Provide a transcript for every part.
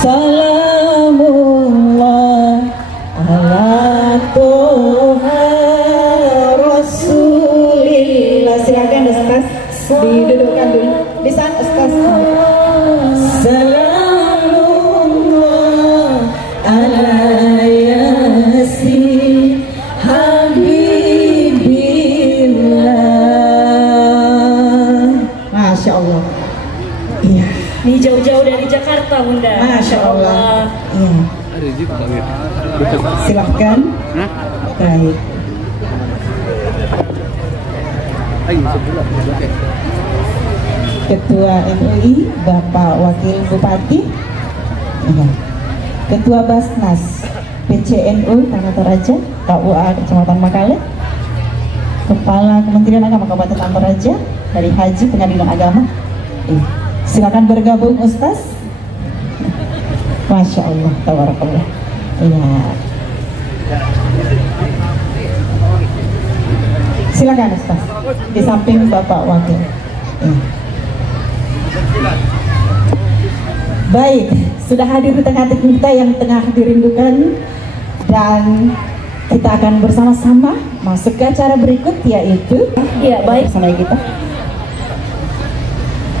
Salamullah ala Toha Rasulillah. Silakan Ustaz didudukkan dulu di sana Ustaz. Salamullah ala Yasin Habibillah. Masya Allah. Iya. Ini jauh-jauh dari Jakarta, Bunda. Masya Allah. Iya. Silahkan. Baik. Ketua MUI, Bapak Wakil Bupati, iya. Ketua Basnas PCNU Tanah Toraja, KUA Kecamatan Makale, Kepala Kementerian Agama Kabupaten Tanah Toraja dari Haji Pengadilan Agama. Iya. Silakan bergabung Ustaz. Masya Allah, tabarakallah. Iya. Silakan Ustaz. Di samping Bapak Wakil. Iya. Baik, sudah hadir di tengah kita yang tengah dirindukan, dan kita akan bersama-sama masuk ke acara berikut, yaitu Iya, baik. bersama kita.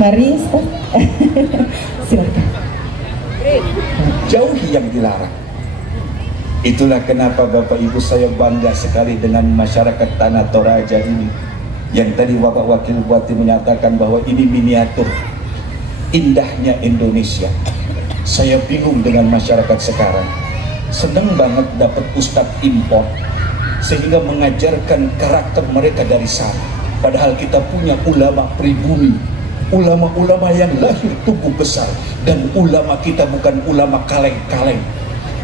Mari Ustaz. Silakan. Jauhi yang dilarang. Itulah kenapa Bapak Ibu saya bangga sekali dengan masyarakat Tanah Toraja ini. Yang tadi Bapak Wakil Bupati menyatakan bahwa ini miniatur indahnya Indonesia. Saya bingung dengan masyarakat sekarang. Senang banget dapat ustadz impor sehingga mengajarkan karakter mereka dari sana. Padahal kita punya ulama pribumi, ulama-ulama yang lahir tumbuh besar, dan ulama kita bukan ulama kaleng-kaleng.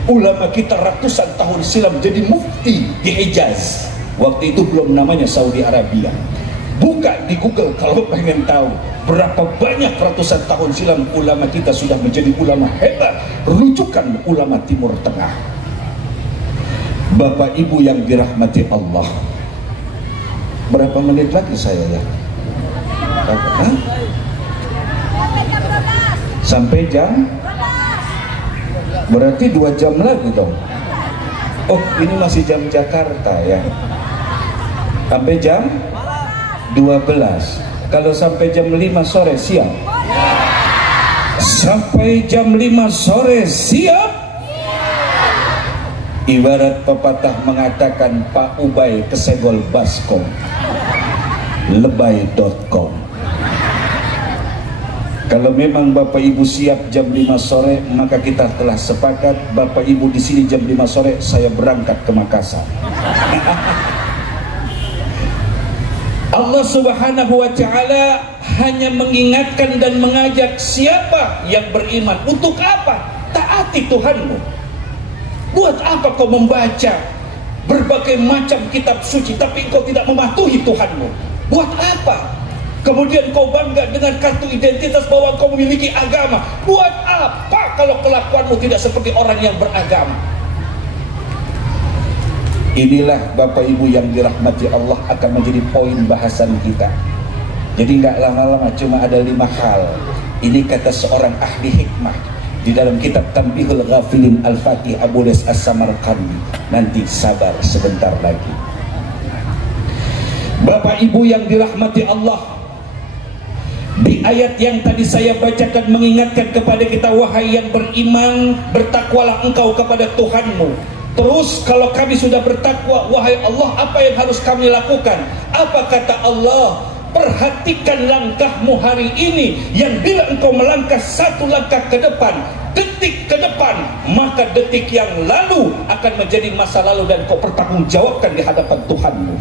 Ulama kita ratusan tahun silam jadi mufti di Hijaz. Waktu itu belum namanya Saudi Arabia. Buka di Google kalau pengen tahu berapa banyak ratusan tahun silam ulama kita sudah menjadi ulama hebat, rujukan ulama Timur Tengah. Bapak Ibu yang dirahmati Allah, berapa menit lagi saya ya? Hah? Sampai jam? Berarti 2 jam lagi dong. Oh, ini masih jam Jakarta ya. Sampai jam 12. Kalau sampai jam 5 sore siap? Sampai jam 5 sore siap? Ibarat pepatah mengatakan Pak Ubay kesegol baskom, lebay.com. Kalau memang Bapak Ibu siap jam 5 sore, maka kita telah sepakat Bapak Ibu di sini jam 5 sore, saya berangkat ke Makassar. Allah Subhanahu wa Ta'ala hanya mengingatkan dan mengajak siapa yang beriman. Untuk apa? Taati Tuhanmu. Buat apa kau membaca berbagai macam kitab suci tapi kau tidak mematuhi Tuhanmu? Buat apa? Kemudian kau bangga dengan kartu identitas bahwa kau memiliki agama. Buat apa kalau kelakuanmu tidak seperti orang yang beragama? Inilah Bapak Ibu yang dirahmati Allah akan menjadi poin bahasan kita. Jadi nggak lama-lama, cuma ada 5 hal. Ini kata seorang ahli hikmah di dalam kitab Tanbihul Ghafilin Al-Fatih Abu Les As-Samarqandi. Nanti sabar sebentar lagi. Bapak Ibu yang dirahmati Allah, di ayat yang tadi saya bacakan mengingatkan kepada kita, wahai yang beriman, bertakwalah engkau kepada Tuhanmu. Terus kalau kami sudah bertakwa, wahai Allah, apa yang harus kami lakukan? Apa kata Allah? Perhatikan langkahmu hari ini, yang bila engkau melangkah 1 langkah ke depan, detik ke depan, maka detik yang lalu akan menjadi masa lalu dan kau pertanggungjawabkan di hadapan Tuhanmu.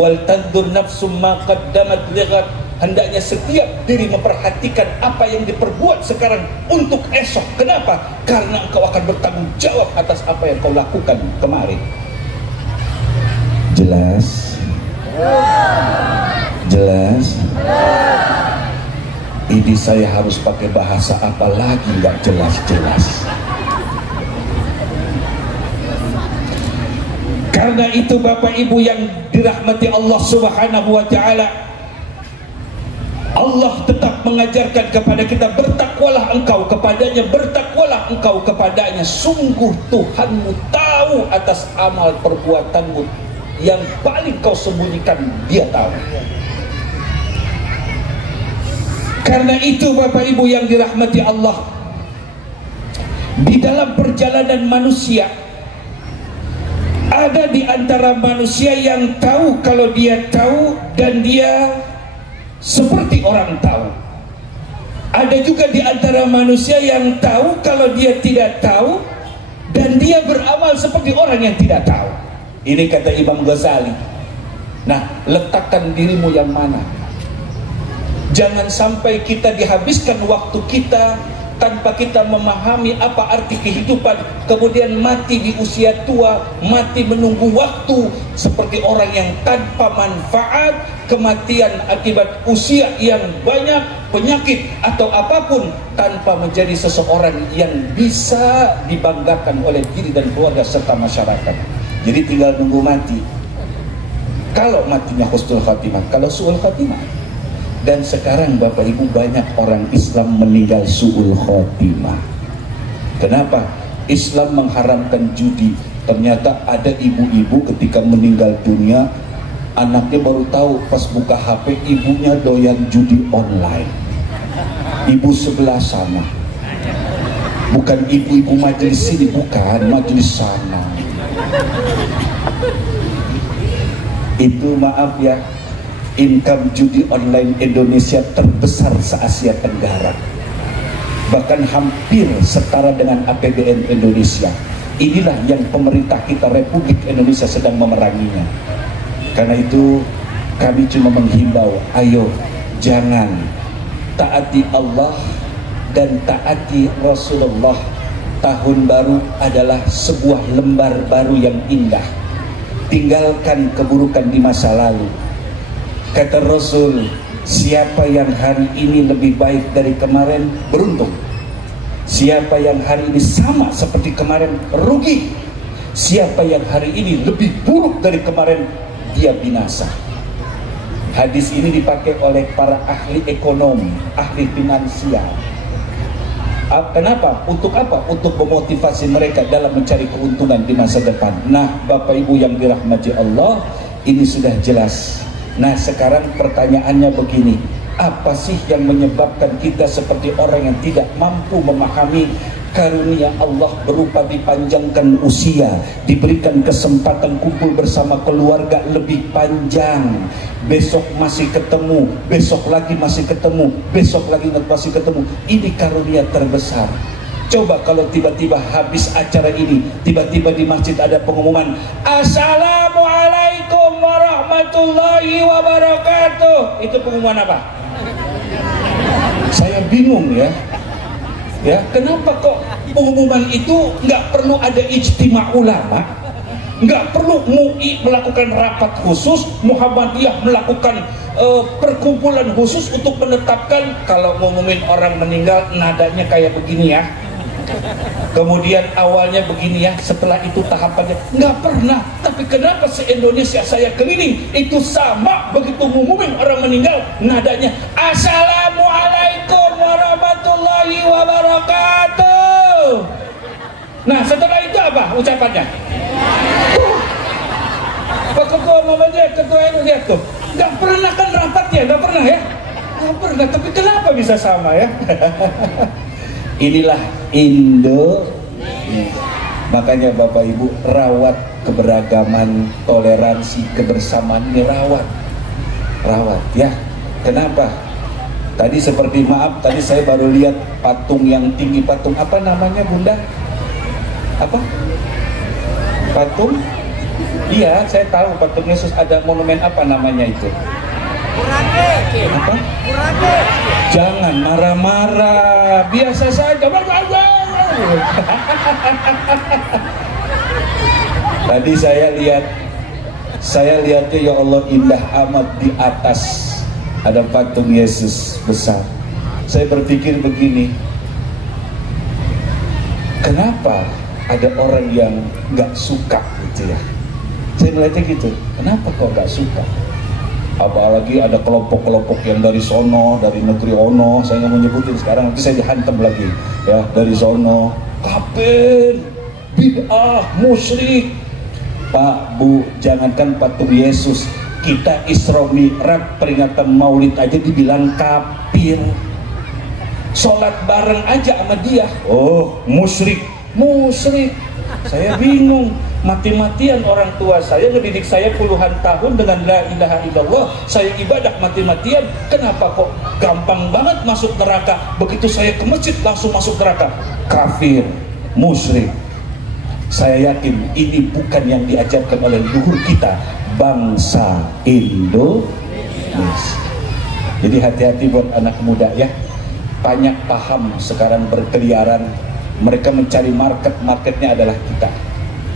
Wal tandur nafsum ma qaddamat lighat. Hendaknya setiap diri memperhatikan apa yang diperbuat sekarang untuk esok. Kenapa? Karena engkau akan bertanggung jawab atas apa yang kau lakukan kemarin. Jelas? Jelas? Ini saya harus pakai bahasa apa lagi nggak jelas-jelas. Karena itu Bapak Ibu yang dirahmati Allah Subhanahu wa Ta'ala, Allah tetap mengajarkan kepada kita, bertakwalah engkau kepadanya, bertakwalah engkau kepadanya. Sungguh Tuhanmu tahu atas amal perbuatanmu, yang paling kau sembunyikan Dia tahu. Karena itu Bapak Ibu yang dirahmati Allah, di dalam perjalanan manusia, ada di antara manusia yang tahu kalau dia tahu dan dia seperti orang tahu. Ada juga di antara manusia yang tahu kalau dia tidak tahu dan dia beramal seperti orang yang tidak tahu. Ini kata Imam Ghazali. Nah, letakkan dirimu yang mana? Jangan sampai kita dihabiskan waktu kita tanpa kita memahami apa arti kehidupan, kemudian mati di usia tua, mati menunggu waktu seperti orang yang tanpa manfaat, kematian akibat usia yang banyak, penyakit atau apapun, tanpa menjadi seseorang yang bisa dibanggakan oleh diri dan keluarga serta masyarakat. Jadi tinggal nunggu mati. Kalau matinya husnul khatimah, kalau su'ul khatimah. Dan sekarang Bapak Ibu, banyak orang Islam meninggal su'ul khotimah. Kenapa? Islam mengharamkan judi. Ternyata ada ibu-ibu ketika meninggal dunia, anaknya baru tahu pas buka HP ibunya doyan judi online. Ibu sebelah sana, bukan ibu-ibu majelis sini, bukan majelis sana. Itu maaf ya, income judi online Indonesia terbesar se-Asia Tenggara, bahkan hampir setara dengan APBN Indonesia. Inilah yang pemerintah kita Republik Indonesia sedang memeranginya. Karena itu kami cuma menghimbau, ayo jangan, taati Allah dan taati Rasulullah. Tahun baru adalah sebuah lembar baru yang indah. Tinggalkan keburukan di masa lalu. Kata Rasul, siapa yang hari ini lebih baik dari kemarin, beruntung. Siapa yang hari ini sama seperti kemarin, rugi. Siapa yang hari ini lebih buruk dari kemarin, dia binasa. Hadis ini dipakai oleh para ahli ekonomi, ahli finansial. Kenapa? Untuk apa? Untuk memotivasi mereka dalam mencari keuntungan di masa depan. Nah, Bapak Ibu yang dirahmati Allah, ini sudah jelas. Nah, sekarang pertanyaannya begini, apa sih yang menyebabkan kita seperti orang yang tidak mampu memahami karunia Allah berupa dipanjangkan usia, diberikan kesempatan kumpul bersama keluarga lebih panjang, besok masih ketemu, besok lagi masih ketemu, besok lagi masih ketemu. Ini karunia terbesar. Coba kalau tiba-tiba habis acara ini, tiba-tiba di masjid ada pengumuman, Assalamualaikum warahmatullahi wabarakatuh. Itu pengumuman apa? Saya bingung ya. Ya, kenapa kok pengumuman itu nggak perlu ada ijtima ulama, nggak perlu MUI melakukan rapat khusus, Muhammadiyah melakukan perkumpulan khusus untuk menetapkan kalau ngumumin orang meninggal nadanya kayak begini ya, kemudian awalnya begini ya, setelah itu tahapannya nggak pernah. Tapi kenapa se-Indonesia saya keliling itu sama, begitu ngumumin orang meninggal nadanya Assalamualaikum warahmatullahi wabarakatuh. Nah, setelah itu apa ucapannya? Pak Ketua namanya, Ketua itu lihat tuh, nggak pernah kan rapatnya, nggak pernah ya, nggak pernah. Tapi kenapa bisa sama ya? Inilah Indo. Makanya Bapak Ibu, rawat keberagaman, toleransi, kebersamaan ini rawat ya. Kenapa? Tadi seperti maaf, tadi saya baru lihat patung yang tinggi, patung apa namanya Bunda? Apa? Patung? Iya, saya tahu patung Yesus. Ada monumen apa namanya itu? Apa? Jangan marah-marah, biasa saja. Tadi saya lihatnya ya Allah, indah amat, di atas ada patung Yesus besar. Saya berpikir begini, kenapa ada orang yang nggak suka gitu ya? Saya melihatnya gitu, kenapa kok nggak suka? Apalagi ada kelompok-kelompok yang dari sono, dari negeri ono, saya nggak mau nyebutin sekarang, nanti saya dihantam lagi ya, dari sono, kafir, bid'ah, musyrik. Pak, Bu, jangankan patung Yesus, kita Isra Mi'raj peringatan Maulid aja dibilang kafir. Sholat bareng aja sama dia, oh musyrik, musyrik. Saya bingung, mati-matian orang tua saya ngedidik saya puluhan tahun dengan la ilaha illallah, saya ibadah mati-matian, kenapa kok gampang banget masuk neraka? Begitu saya ke masjid langsung masuk neraka. Kafir, musyrik. Saya yakin ini bukan yang diajarkan oleh leluhur kita, bangsa Indonesia. Jadi hati-hati buat anak muda ya, banyak paham sekarang berkeliaran, mereka mencari marketnya adalah kita.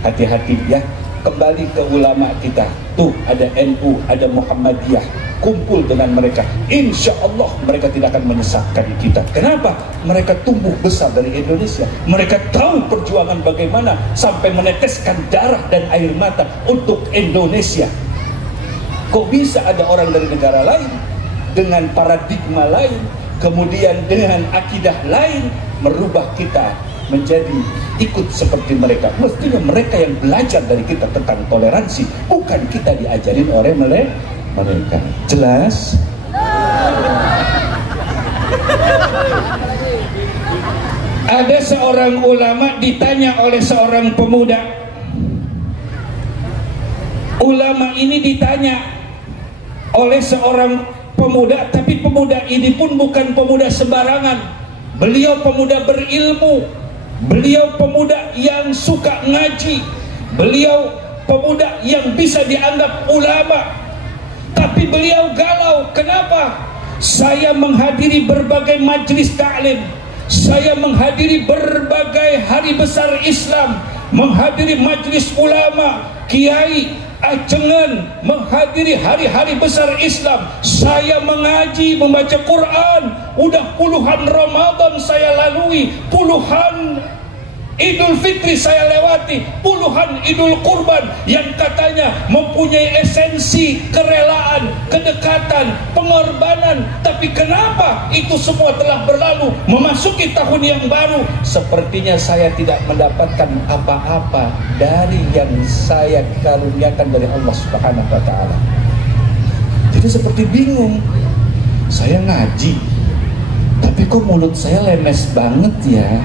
Hati-hati ya, kembali ke ulama kita. Tuh ada NU, ada Muhammadiyah, kumpul dengan mereka, insya Allah mereka tidak akan menyesatkan kita. Kenapa? Mereka tumbuh besar dari Indonesia, mereka tahu perjuangan bagaimana sampai meneteskan darah dan air mata untuk Indonesia. Kok bisa ada orang dari negara lain dengan paradigma lain, kemudian dengan akidah lain, merubah kita menjadi ikut seperti mereka? Mestinya mereka yang belajar dari kita tentang toleransi, bukan kita diajarin oleh mereka. Jelas? Ada seorang ulama ditanya oleh seorang pemuda. Ulama ini ditanya oleh seorang pemuda, tapi pemuda ini pun bukan pemuda sembarangan. Beliau pemuda berilmu, beliau pemuda yang suka ngaji, beliau pemuda yang bisa dianggap ulama. Tapi beliau galau. Kenapa? Saya menghadiri berbagai majlis ta'lim, saya menghadiri berbagai hari besar Islam, menghadiri majlis ulama, kiai, ajengan, menghadiri hari-hari besar Islam. Saya mengaji, membaca Quran, udah puluhan Ramadan saya lalui, puluhan Idul Fitri saya lewati, puluhan Idul Kurban yang katanya mempunyai esensi kerelaan, kedekatan, pengorbanan. Tapi kenapa itu semua telah berlalu, memasuki tahun yang baru, sepertinya saya tidak mendapatkan apa-apa dari yang saya karuniakan dari Allah Subhanahu wa Ta'ala. Jadi seperti bingung, saya ngaji tapi kok mulut saya lemes banget ya.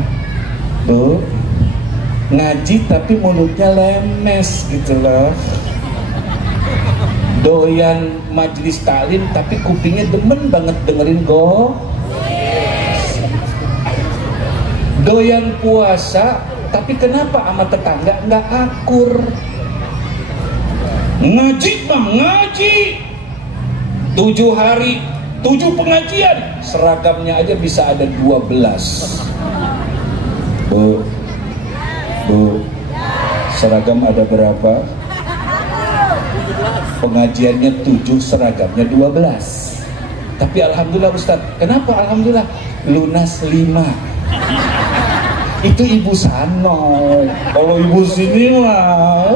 Tuh, ngaji tapi mulutnya lemes gitu loh. Doyan majlis taklim tapi kupingnya demen banget dengerin doyan puasa tapi kenapa sama tetangga nggak akur. Ngaji mah ngaji 7 hari 7 pengajian, seragamnya aja bisa ada 12. Bu, seragam ada berapa? Pengajiannya 7, seragamnya 12. Tapi alhamdulillah Ustaz. Kenapa alhamdulillah? Lunas 5. Itu ibu Sano. Kalau ibu sini mah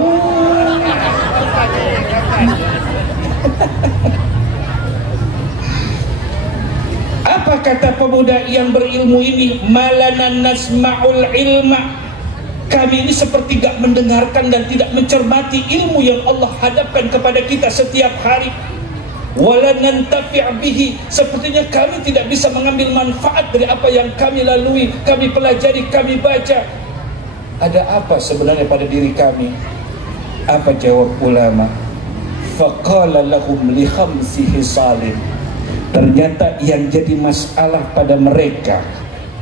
apa kata pemuda yang berilmu ini? Malanan nasma'ul ilma. Kami ini seperti gak mendengarkan dan tidak mencermati ilmu yang Allah hadapkan kepada kita setiap hari. Wala nantafi' bihi. Sepertinya kami tidak bisa mengambil manfaat dari apa yang kami lalui, kami pelajari, kami baca. Ada apa sebenarnya pada diri kami? Apa jawab ulama? Faqala lahum li khamsi hisalin. Ternyata yang jadi masalah pada mereka,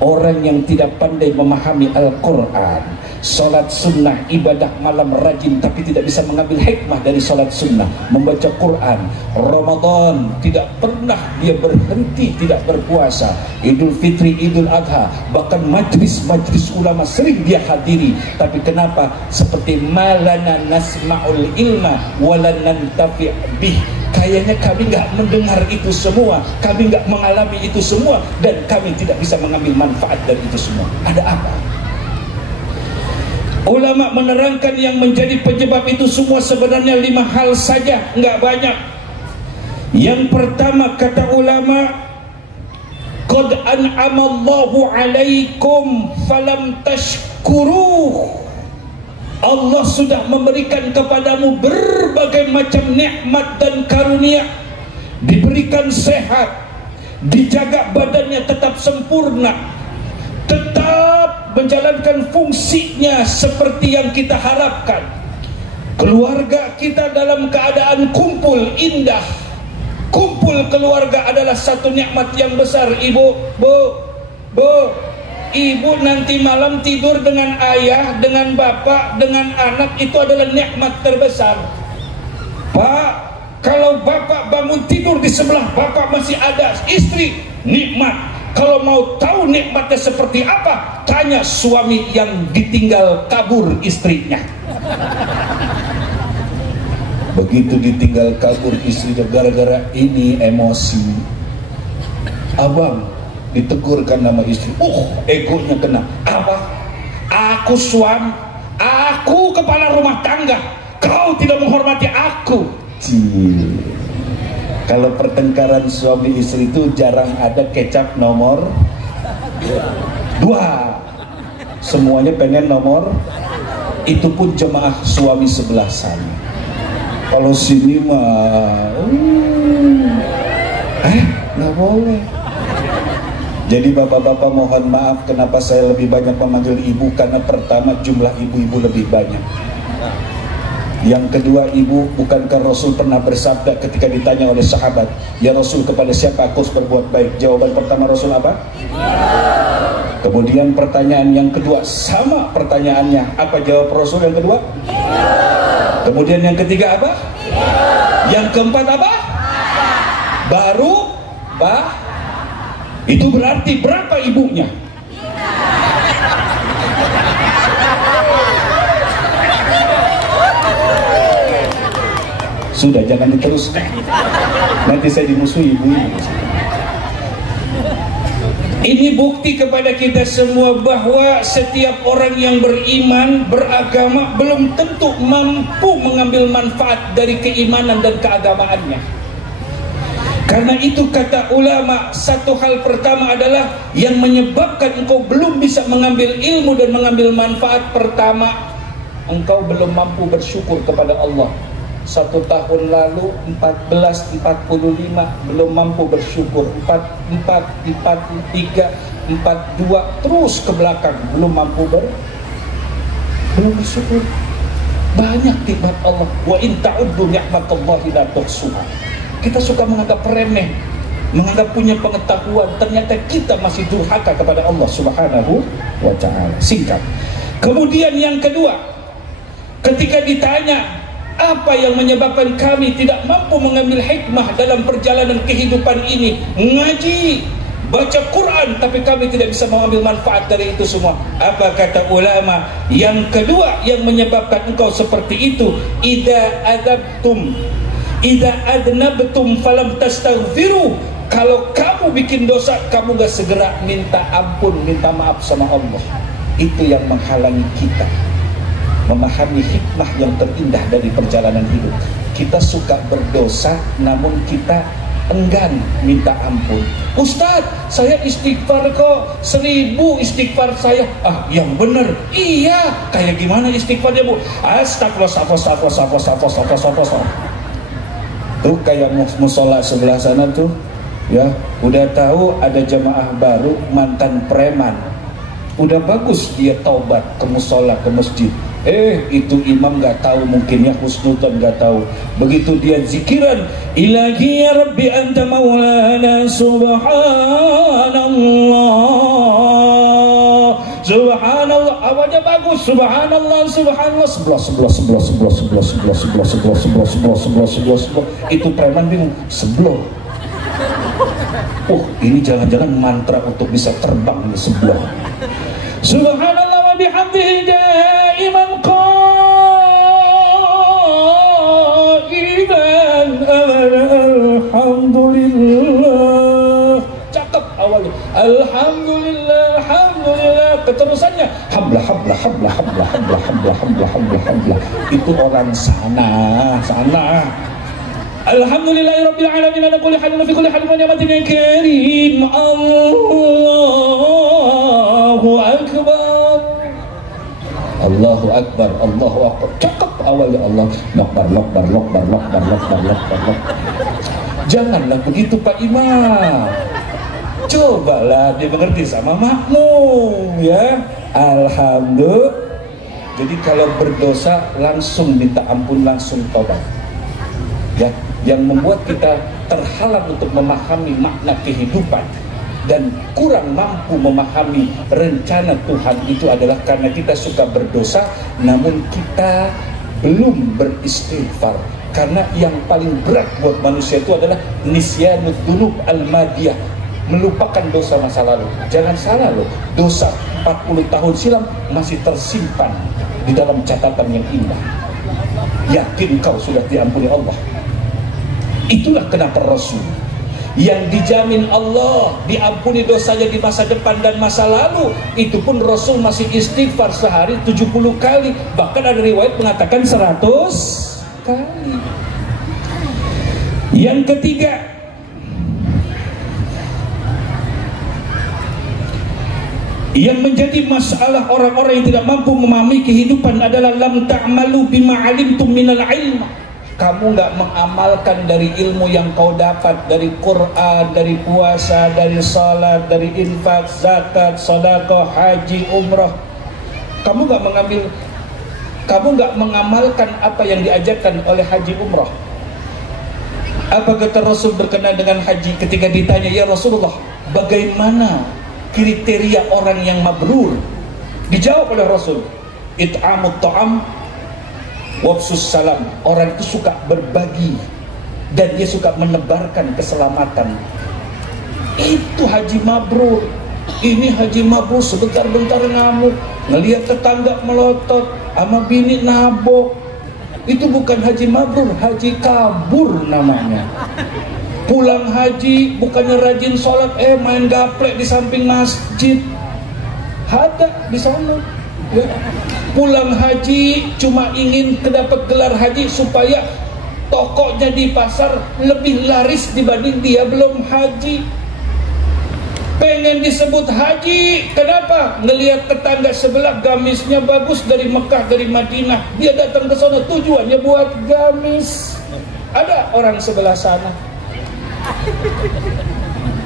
orang yang tidak pandai memahami Al-Quran, sholat sunnah, ibadah malam rajin tapi tidak bisa mengambil hikmah dari sholat sunnah, membaca Quran, Ramadan tidak pernah dia berhenti tidak berpuasa, Idul Fitri, Idul Adha, bahkan majlis-majlis ulama sering dia hadiri. Tapi kenapa seperti malana nasma'ul ilma wala nantafi' bih? Kayaknya kami nggak mendengar itu semua, kami nggak mengalami itu semua, dan kami tidak bisa mengambil manfaat dari itu semua. Ada apa? Ulama menerangkan yang menjadi penyebab itu semua sebenarnya 5 hal saja, nggak banyak. Yang pertama kata ulama, qad an'amallahu alaikum falam tashkuruh. Allah sudah memberikan kepadamu berbagai macam nikmat dan karunia. Diberikan sehat, dijaga badannya tetap sempurna, tetap menjalankan fungsinya seperti yang kita harapkan. Keluarga kita dalam keadaan kumpul indah. Kumpul keluarga adalah satu nikmat yang besar. Ibu, ibu nanti malam tidur dengan ayah, dengan bapak, dengan anak, itu adalah nikmat terbesar. Pak, kalau bapak bangun tidur di sebelah bapak masih ada istri, nikmat. Kalau mau tahu nikmatnya seperti apa, tanya suami yang ditinggal kabur istrinya. Begitu ditinggal kabur istrinya gara-gara ini emosi, abang ditegurkan nama istri, egonya kena. Apa? Aku suami, aku kepala rumah tangga, kau tidak menghormati aku. Kalau pertengkaran suami istri itu jarang ada kecap nomor 2, semuanya pengen nomor, itu pun jemaah suami sebelah sana. Kalau sini mah nggak boleh. Jadi bapak-bapak mohon maaf kenapa saya lebih banyak memanggil ibu, karena pertama jumlah ibu-ibu lebih banyak. Yang kedua, ibu, bukankah Rasul pernah bersabda ketika ditanya oleh sahabat, ya Rasul, kepada siapa aku harus berbuat baik? Jawaban pertama Rasul apa? Kemudian pertanyaan yang kedua sama pertanyaannya, apa jawab Rasul yang kedua? Kemudian yang ketiga apa? Yang keempat apa? Baru itu berarti berapa ibunya? Sudah, jangan diteruskan, nanti saya dimusuhi ibu-ibu. Ini bukti kepada kita semua bahwa setiap orang yang beriman, beragama, belum tentu mampu mengambil manfaat dari keimanan dan keagamaannya. Karena itu kata ulama, satu hal pertama adalah yang menyebabkan engkau belum bisa mengambil ilmu dan mengambil manfaat. Pertama, engkau belum mampu bersyukur kepada Allah. 1 tahun lalu 1445 belum mampu bersyukur, 44, 43, 42 terus ke belakang belum mampu belum bersyukur. Banyak nikmat Allah. Wa in ta'uddu ni'matallahi la tuhsuha. Kita suka menganggap remeh, menganggap punya pengetahuan, ternyata kita masih durhaka kepada Allah Subhanahu wa ta'ala. Singkat. Kemudian yang kedua, ketika ditanya apa yang menyebabkan kami tidak mampu mengambil hikmah dalam perjalanan kehidupan ini, ngaji, baca Quran, tapi kami tidak bisa mengambil manfaat dari itu semua. Apa kata ulama? Yang kedua yang menyebabkan engkau seperti itu, idza adnabtum falam tastaghfiru. Kalau kamu bikin dosa, kamu gak segera minta ampun, minta maaf sama Allah. Itu yang menghalangi kita memahami hikmah yang terindah dari perjalanan hidup. Kita suka berdosa, namun kita enggan minta ampun. Ustadz, saya istighfar kok, 1000 istighfar saya. Yang bener. Iya, kayak gimana istighfarnya, Bu? Astagfirullah. Tuh kayak musola sebelah sana tuh, ya, udah tahu ada jamaah baru mantan preman. Udah bagus dia taubat ke musola, ke masjid. Itu imam gak tahu, mungkinnya husnudzon gak tahu. Begitu dia zikiran, ilahi ya rabbi anta maulana, subhanallah, subhanallah, awalnya bagus, subhanallah, subhanallah, sebelah. Itu preman bingung, sebelah. Ini jangan-jangan mantra untuk bisa terbang di sebelah. Subhanallah wa bihamdihi daiman qaiman alhamdulillah. Cakep awalnya. Alhamdulillah, alhamdulillah. Keterusannya hablah. Itu orang sana. Alhamdulillahirabbil alamin ala kulli halin fi kulli halin wa ni'matin karim. Allahu akbar. Allahu akbar, Allahu akbar. Cakep awalnya Allah. Lokbar. Janganlah begitu Pak Imam. Cobalah dimengerti sama makmum ya. Alhamdulillah. Jadi kalau berdosa langsung minta ampun, langsung tobat. Ya, yang membuat kita terhalang untuk memahami makna kehidupan dan kurang mampu memahami rencana Tuhan itu adalah karena kita suka berdosa namun kita belum beristighfar. Karena yang paling berat buat manusia itu adalah nisyanud dzunub al-madiyah, melupakan dosa masa lalu. Jangan salah loh, dosa 40 tahun silam masih tersimpan di dalam catatan yang indah. Yakin kau sudah diampuni Allah. Itulah kenapa Rasul yang dijamin Allah diampuni dosanya di masa depan dan masa lalu, itu pun Rasul masih istighfar sehari 70 kali. Bahkan ada riwayat mengatakan 100 kali. Yang ketiga, yang menjadi masalah orang-orang yang tidak mampu memahami kehidupan adalah lam ta'malu bima alimtum minal ilm. Kamu nggak mengamalkan dari ilmu yang kau dapat dari Quran, dari puasa, dari salat, dari infak, zakat, sedekah, haji, umrah. Kamu nggak mengamalkan apa yang diajarkan oleh haji umrah. Apa kata Rasul berkenaan dengan haji ketika ditanya, ya Rasulullah, bagaimana kriteria orang yang mabrur? Dijawab oleh Rasul, it'amut ta'am wafsus salam. Orang itu suka berbagi dan dia suka menebarkan keselamatan. Itu haji mabrur. Ini haji mabrur sebentar-bentar ngamuk, ngelihat tetangga melotot, sama bini nabok. Itu bukan haji mabrur, haji kabur namanya. Pulang haji bukannya rajin sholat, main gaplek di samping masjid. Ada di sana. Ya. Pulang haji cuma ingin kedapat gelar haji supaya tokonya di pasar lebih laris dibanding dia belum haji. Pengen disebut haji, kenapa? Ngelihat tetangga sebelah gamisnya bagus dari Mekah, dari Madinah, dia datang ke sana tujuannya buat gamis. Ada orang sebelah sana.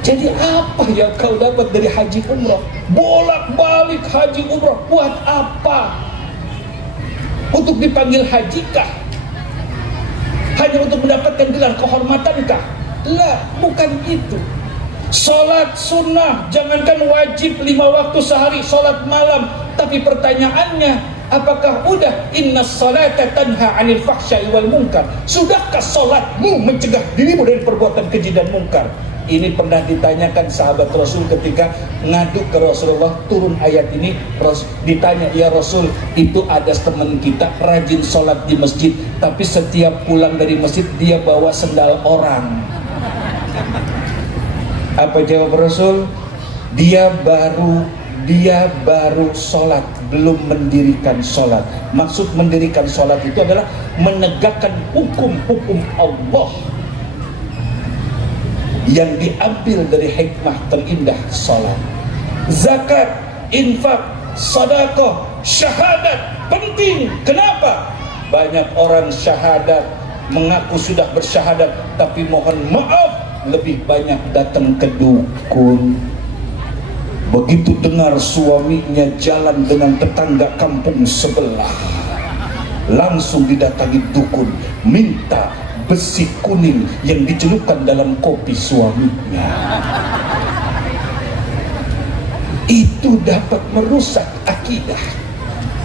Jadi apa yang kau dapat dari haji umrah? Bolak-balik haji umrah buat apa? Untuk dipanggil hajikah? Hanya untuk mendapatkan gelar kehormatankah? Lah, bukan itu. Salat sunnah, jangankan wajib 5 waktu sehari, salat malam. Tapi pertanyaannya, apakah udah innas salata tanha 'anil fahsya'i wal munkar? Sudahkah salatmu mencegah dirimu dari perbuatan keji dan munkar? Ini pernah ditanyakan sahabat Rasul ketika ngadu ke Rasulullah, turun ayat ini. Ditanya, ya Rasul, itu ada teman kita rajin sholat di masjid, tapi setiap pulang dari masjid dia bawa sendal orang. Apa jawab Rasul? Dia baru sholat, belum mendirikan sholat. Maksud mendirikan sholat itu adalah menegakkan hukum-hukum Allah yang diambil dari hikmah terindah salat. Zakat, infak, sedekah, syahadat penting. Kenapa? Banyak orang syahadat, mengaku sudah bersyahadat, tapi mohon maaf lebih banyak datang ke dukun. Begitu dengar suaminya jalan dengan tetangga kampung sebelah, langsung didatangi dukun, minta besi kuning yang dicelupkan dalam kopi suaminya. Itu dapat merusak akidah.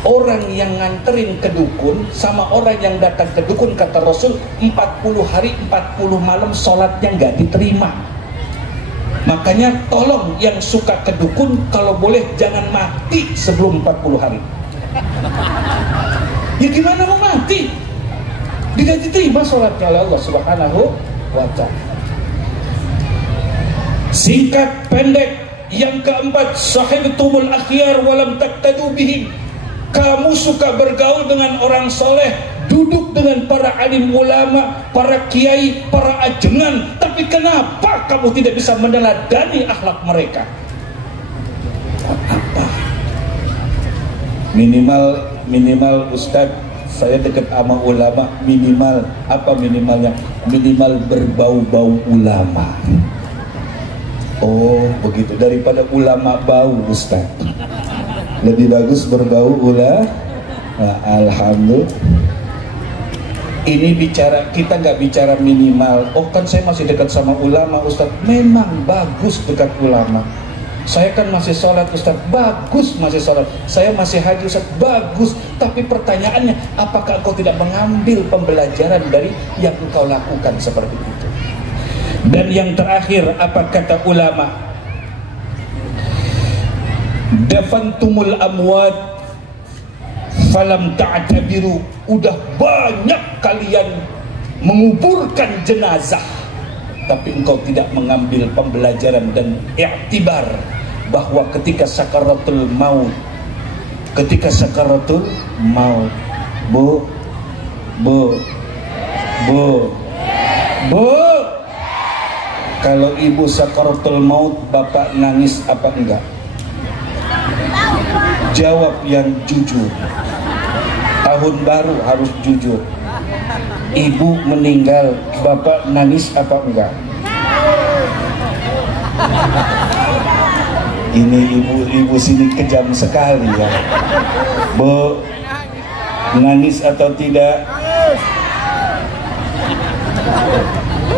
Orang yang nganterin ke dukun sama orang yang datang ke dukun, kata Rasul, 40 hari 40 malam sholatnya nggak diterima. Makanya tolong yang suka ke dukun, kalau boleh jangan mati sebelum 40 hari. Ya gimana mau mati? Tidak diterima sholatnya oleh Allah Subhanahu wa ta'ala. Singkat pendek, yang keempat, sahibtumul akhyar walam taqtadu bihim. Kamu suka bergaul dengan orang soleh duduk dengan para alim ulama, para kiai, para ajengan, tapi kenapa kamu tidak bisa meneladani akhlak mereka? Apa? Minimal Ustadz, saya dekat sama ulama, minimal apa minimalnya? Minimal berbau-bau ulama. Oh begitu, daripada ulama bau Ustadz, lebih bagus berbau ulama. Nah, alhamdulillah. Ini bicara, kita nggak bicara minimal. Oh kan saya masih dekat sama ulama Ustadz. Memang bagus dekat ulama. Saya kan masih sholat Ustadz, bagus masih sholat. Saya masih haji Ustadz, bagus. Tapi pertanyaannya, apakah engkau tidak mengambil pembelajaran dari yang engkau lakukan seperti itu? Dan yang terakhir, apa kata ulama? Dafantumul amwat falam ta'tabiru. Udah banyak kalian menguburkan jenazah, tapi engkau tidak mengambil pembelajaran dan i'tibar bahwa ketika sakaratul maut, bu, kalau ibu sakaratul maut, bapak nangis apa enggak? Jawab yang jujur. Tahun baru harus jujur. Ibu meninggal, bapak nangis apa enggak? Ini ibu-ibu sini kejam sekali ya. Bu, nangis atau tidak?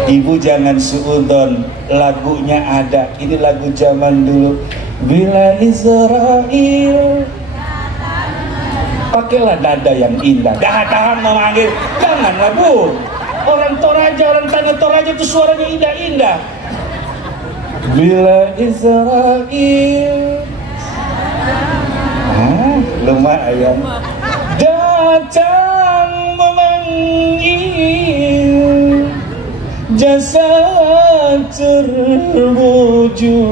Ibu jangan suudon, lagunya ada. Ini lagu zaman dulu. Bila Israel, pakailah nada yang indah. Tahan memanggil, janganlah bu. Orang Toraja, orang tanah Toraja itu suaranya indah-indah. Bila Israel, lumayan. Datang memanggil, jasad terbujur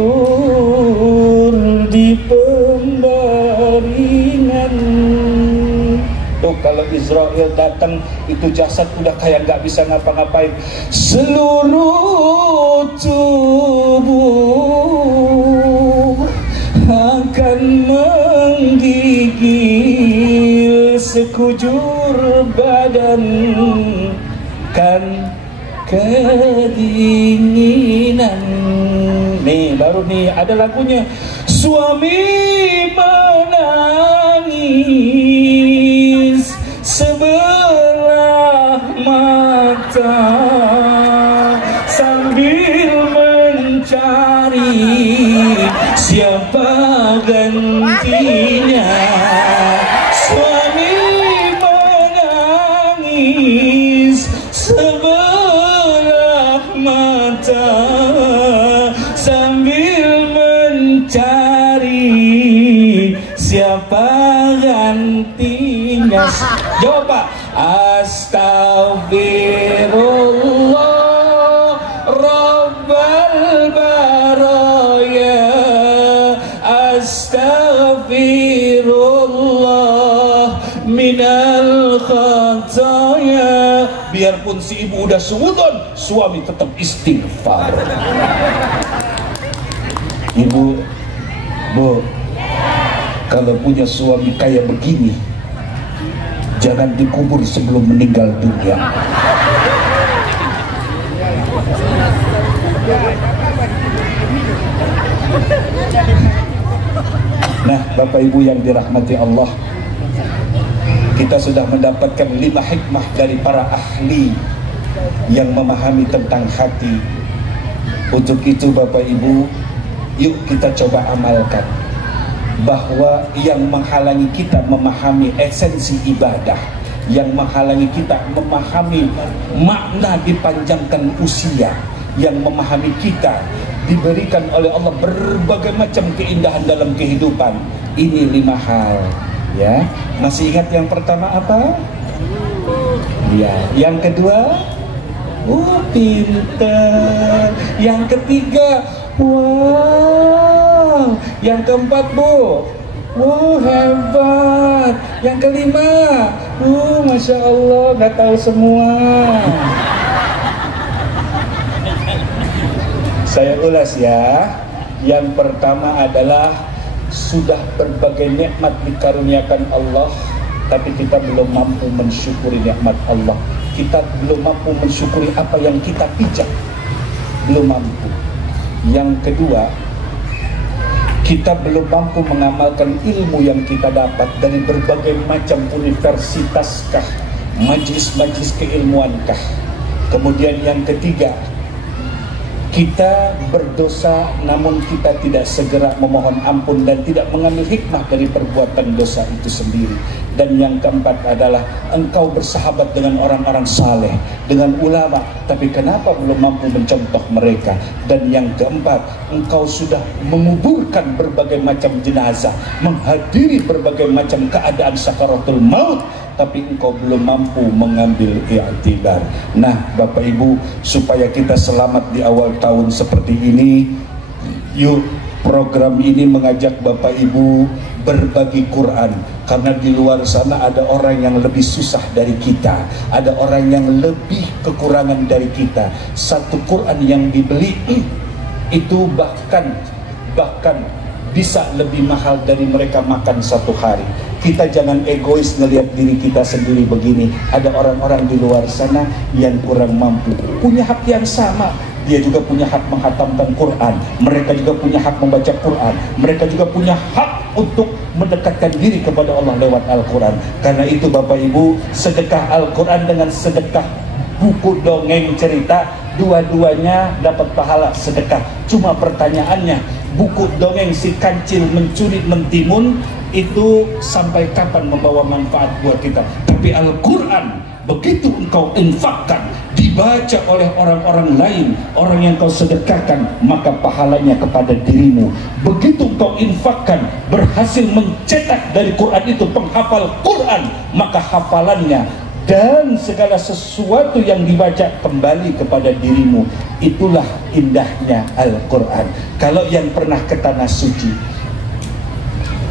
di pembaringan. Tuh kalau Israel datang, itu jasad udah kayak nggak bisa ngapa-ngapain. Seluruh tubuh akan menggigil sekujur badan, kan kedinginan. Nih baru nih ada lagunya. Suami menangis sebelah mata sambil mencari siapa gantinya. Suami menangis sebelah mata sambil mencari siapa gantinya. Jawab Pak. Astaghfirullah Rabbal baraya, astaghfirullah minal khataya. Biarpun si ibu udah suudon, suami tetap istighfar. Ibu, bu, kalau punya suami kayak begini, jangan dikubur sebelum meninggal dunia. Nah, Bapak Ibu yang dirahmati Allah, kita sudah mendapatkan 5 hikmah dari para ahli yang memahami tentang hati. Untuk itu Bapak Ibu, yuk kita coba amalkan bahwa yang menghalangi kita memahami esensi ibadah, yang menghalangi kita memahami makna dipanjangkan usia, yang memahami kita diberikan oleh Allah berbagai macam keindahan dalam kehidupan, ini 5 hal ya. Masih ingat yang pertama apa? Ya, yang kedua, pinter. Yang ketiga, wow. Yang keempat, bu, Wow, hebat. Yang kelima, Masya Allah, nggak tahu semua. Saya ulas ya. Yang pertama adalah sudah berbagai nikmat dikaruniakan Allah, tapi kita belum mampu mensyukuri nikmat Allah. Kita belum mampu mensyukuri apa yang kita pijak, belum mampu. Yang kedua, kita belum mampu mengamalkan ilmu yang kita dapat dari berbagai macam universitaskah, majlis-majlis keilmuankah. Kemudian yang ketiga, kita berdosa namun kita tidak segera memohon ampun dan tidak mengambil hikmah dari perbuatan dosa itu sendiri. Dan yang keempat adalah engkau bersahabat dengan orang-orang saleh, dengan ulama, tapi kenapa belum mampu mencontoh mereka? Dan yang keempat, engkau sudah menguburkan berbagai macam jenazah, menghadiri berbagai macam keadaan sakaratul maut, tapi engkau belum mampu mengambil i'tibar. Nah, Bapak Ibu, supaya kita selamat di awal tahun seperti ini, yuk program ini mengajak Bapak Ibu berbagi Quran. Karena di luar sana ada orang yang lebih susah dari kita, ada orang yang lebih kekurangan dari kita. Satu Quran yang dibeli itu bahkan bisa lebih mahal dari mereka makan satu hari. Kita jangan egois ngelihat diri kita sendiri begini. Ada orang-orang di luar sana yang kurang mampu, punya hak yang sama. Dia juga punya hak menghatamkan Quran, mereka juga punya hak membaca Quran, mereka juga punya hak untuk mendekatkan diri kepada Allah lewat Al-Quran. Karena itu Bapak Ibu, sedekah Al-Quran dengan sedekah buku dongeng cerita, dua-duanya dapat pahala sedekah. Cuma pertanyaannya, buku dongeng si kancil mencuri mentimun itu sampai kapan membawa manfaat buat kita? Tapi Al-Quran, begitu engkau infakkan, dibaca oleh orang-orang lain, orang yang kau sedekahkan, maka pahalanya kepada dirimu. Begitu engkau infakkan, berhasil mencetak dari Quran itu penghafal Quran, maka hafalannya dan segala sesuatu yang dibaca kembali kepada dirimu. Itulah indahnya Al-Quran. Kalau yang pernah ke tanah suci,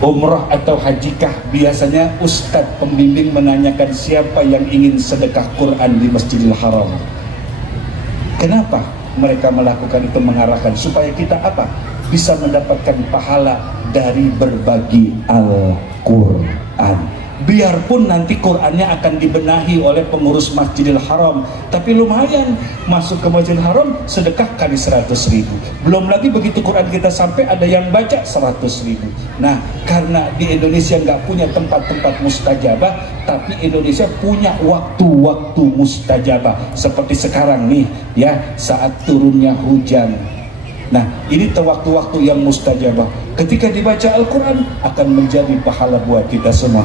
umrah atau hajikah, biasanya ustadz pembimbing menanyakan siapa yang ingin sedekah Quran di Masjidil Haram. Kenapa mereka melakukan itu? Mengarahkan supaya kita apa? Bisa mendapatkan pahala dari berbagi Al-Quran. Biarpun nanti Qurannya akan dibenahi oleh pengurus Masjidil Haram, tapi lumayan masuk ke Masjidil Haram sedekah kali 100.000. Belum lagi begitu Quran kita sampai ada yang baca 100.000. Nah, karena di Indonesia nggak punya tempat-tempat mustajabah, tapi Indonesia punya waktu-waktu mustajabah seperti sekarang nih ya, saat turunnya hujan. Nah, ini waktu-waktu yang mustajabah. Ketika dibaca Al-Quran akan menjadi pahala buat kita semua.